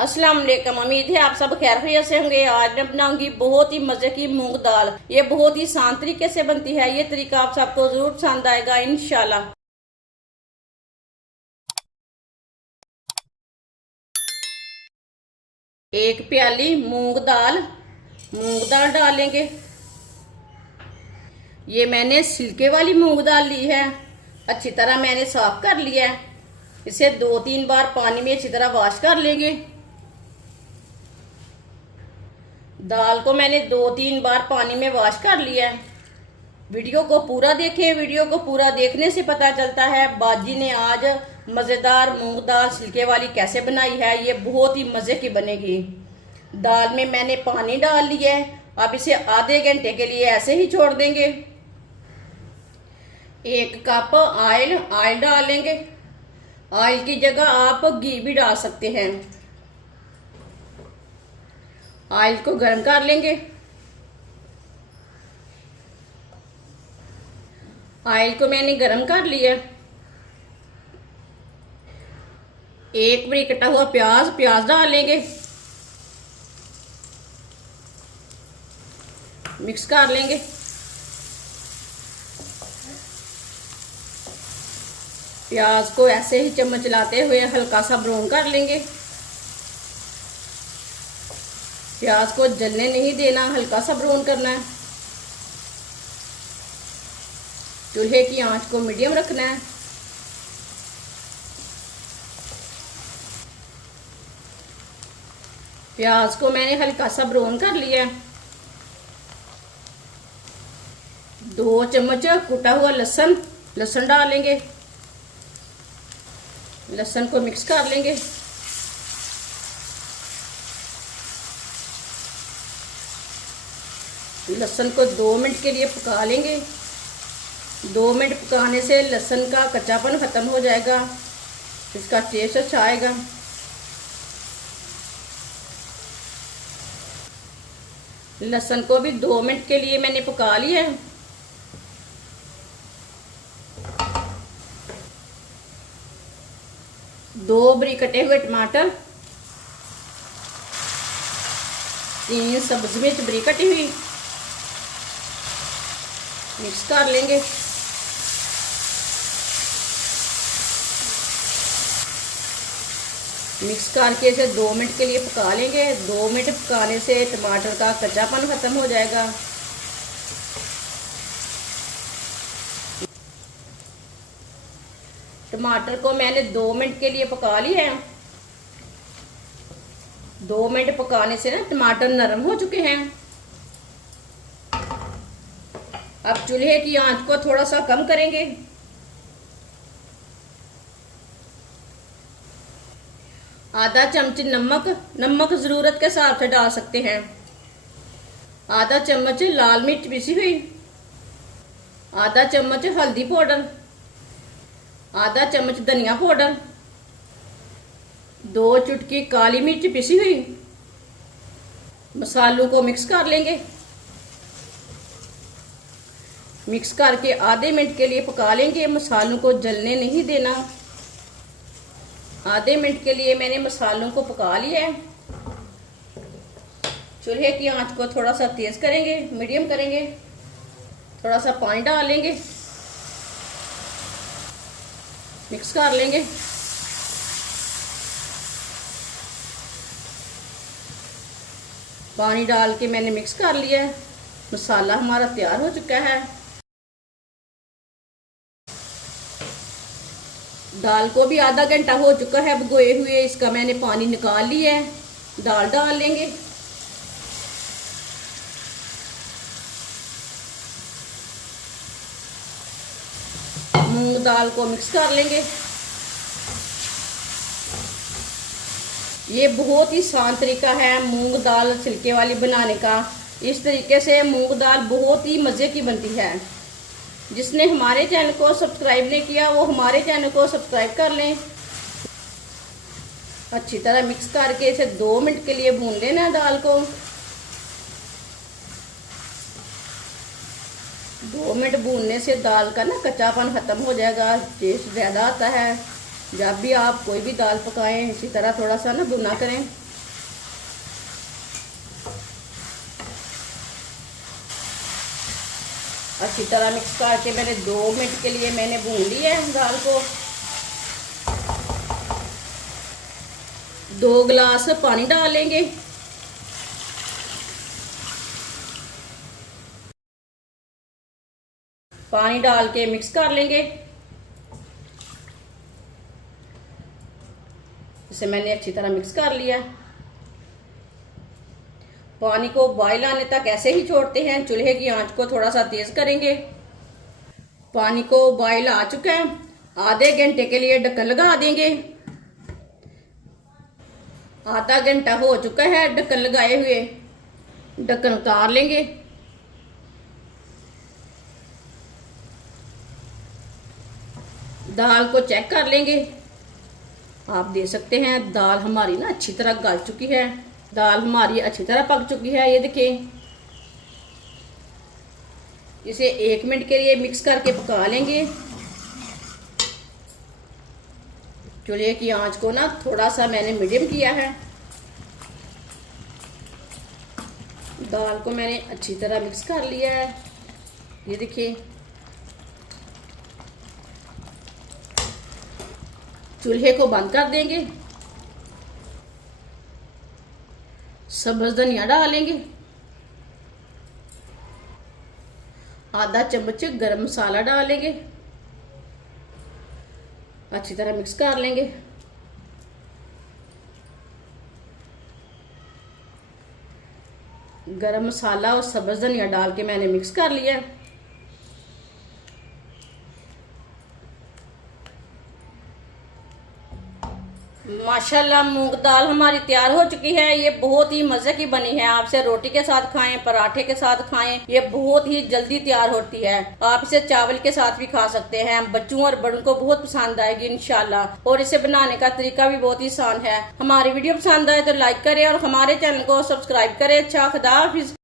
अस्सलाम वालेकुम। उम्मीद है आप सब खैरियत से होंगे। आज मैं बनाऊंगी बहुत ही मजे की मूंग दाल। ये बहुत ही आसान तरीके से बनती है। ये तरीका आप सबको जरूर पसंद आएगा इंशाल्लाह। एक प्याली मूंग दाल डालेंगे। ये मैंने छिलके वाली मूंग दाल ली है। अच्छी तरह मैंने साफ कर लिया है। इसे 2-3 बार पानी में अच्छी तरह वॉश कर लेंगे। दाल को मैंने 2-3 बार पानी में वॉश कर लिया है। वीडियो को पूरा देखें। वीडियो को पूरा देखने से पता चलता है बाजी ने आज मज़ेदार मूंग दाल छिलके वाली कैसे बनाई है। ये बहुत ही मज़े की बनेगी। दाल में मैंने पानी डाल लिया है। अब इसे आधे घंटे के लिए ऐसे ही छोड़ देंगे। 1 कप ऑयल डालेंगे। ऑयल की जगह आप घी भी डाल सकते हैं। ऑयल को गर्म कर लेंगे। ऑयल को मैंने गर्म कर लिया। 1 बड़ी कटा हुआ प्याज डालेंगे। मिक्स कर लेंगे। प्याज को ऐसे ही चम्मच चलाते हुए हल्का सा ब्राउन कर लेंगे। प्याज को जलने नहीं देना, हल्का सा ब्राउन करना है। चूल्हे की आंच को मीडियम रखना है। प्याज को मैंने हल्का सा ब्राउन कर लिया। 2 चम्मच कुटा हुआ लहसुन डालेंगे। लहसुन को मिक्स कर लेंगे। लहसुन को 2 मिनट के लिए पका लेंगे। 2 मिनट पकाने से लहसुन का कच्चापन खत्म हो जाएगा। इसका टेस्ट अच्छा आएगा। लहसुन को भी 2 मिनट के लिए मैंने पका लिया है। दो बड़ी कटे हुए टमाटर, 3 सब्जी मिर्च बड़ी कटी हुई, मिक्स कर लेंगे। मिक्स करके इसे 2 मिनट के लिए पका लेंगे। 2 मिनट पकाने से टमाटर का कच्चापन खत्म हो जाएगा। टमाटर को मैंने 2 मिनट के लिए पका लिया है। 2 मिनट पकाने से ना टमाटर नरम हो चुके हैं। अब चूल्हे की आंच को थोड़ा सा कम करेंगे। आधा चम्मच नमक जरूरत के हिसाब से डाल सकते हैं। आधा चम्मच लाल मिर्च पिसी हुई, आधा चम्मच हल्दी पाउडर, आधा चम्मच धनिया पाउडर, 2 चुटकी काली मिर्च पिसी हुई। मसालों को मिक्स कर लेंगे। मिक्स करके आधे मिनट के लिए पका लेंगे। मसालों को जलने नहीं देना। आधे मिनट के लिए मैंने मसालों को पका लिया है। चूल्हे की आंच को थोड़ा सा तेज करेंगे, मीडियम करेंगे। थोड़ा सा पानी डालेंगे, मिक्स कर लेंगे। पानी डाल के मैंने मिक्स कर लिया है। मसाला हमारा तैयार हो चुका है। दाल को भी आधा घंटा हो चुका है भिगोए हुए। इसका मैंने पानी निकाल लिया है। दाल डाल लेंगे। मूंग दाल को मिक्स कर लेंगे। ये बहुत ही आसान तरीका है मूंग दाल छिलके वाली बनाने का। इस तरीके से मूंग दाल बहुत ही मज़े की बनती है। जिसने हमारे चैनल को सब्सक्राइब नहीं किया वो हमारे चैनल को सब्सक्राइब कर लें। अच्छी तरह मिक्स करके इसे 2 मिनट के लिए भून लेना है दाल को। 2 मिनट भूनने से दाल का ना कच्चापन खत्म हो जाएगा। टेस्ट ज़्यादा आता है। जब भी आप कोई भी दाल पकाएं इसी तरह थोड़ा सा ना भुना करें। अच्छी तरह मिक्स करके मैंने 2 मिनट के लिए मैंने भून लिया है दाल को। 2 गिलास पानी डालेंगे। पानी डाल के मिक्स कर लेंगे। इसे मैंने अच्छी तरह मिक्स कर लिया। पानी को बॉयल आने तक ऐसे ही छोड़ते हैं। चूल्हे की आंच को थोड़ा सा तेज करेंगे। पानी को बॉयल आ चुका है। आधे घंटे के लिए ढक्कन लगा देंगे। आधा घंटा हो चुका है ढक्कन लगाए हुए। ढक्कन उतार लेंगे। दाल को चेक कर लेंगे। आप देख सकते हैं दाल हमारी ना अच्छी तरह गल चुकी है। दाल हमारी अच्छी तरह पक चुकी है। ये देखिए, इसे 1 मिनट के लिए मिक्स करके पका लेंगे। चूल्हे की आंच को ना थोड़ा सा मैंने मीडियम किया है। दाल को मैंने अच्छी तरह मिक्स कर लिया है। ये देखिए, चूल्हे को बंद कर देंगे। सब्ज धनिया डालेंगे। आधा चम्मच गरम मसाला डालेंगे। अच्छी तरह मिक्स कर लेंगे। गरम मसाला और सब्ज धनिया डाल के मैंने मिक्स कर लिया है। माशाल्लाह मूंग दाल हमारी तैयार हो चुकी है। ये बहुत ही मजे की बनी है। आप इसे रोटी के साथ खाएं, पराठे के साथ खाएं। ये बहुत ही जल्दी तैयार होती है। आप इसे चावल के साथ भी खा सकते हैं। बच्चों और बड़ों को बहुत पसंद आएगी इंशाल्लाह। और इसे बनाने का तरीका भी बहुत ही आसान है। हमारी वीडियो पसंद आए तो लाइक करें और हमारे चैनल को सब्सक्राइब करें। अच्छा, खुदा हाफिज।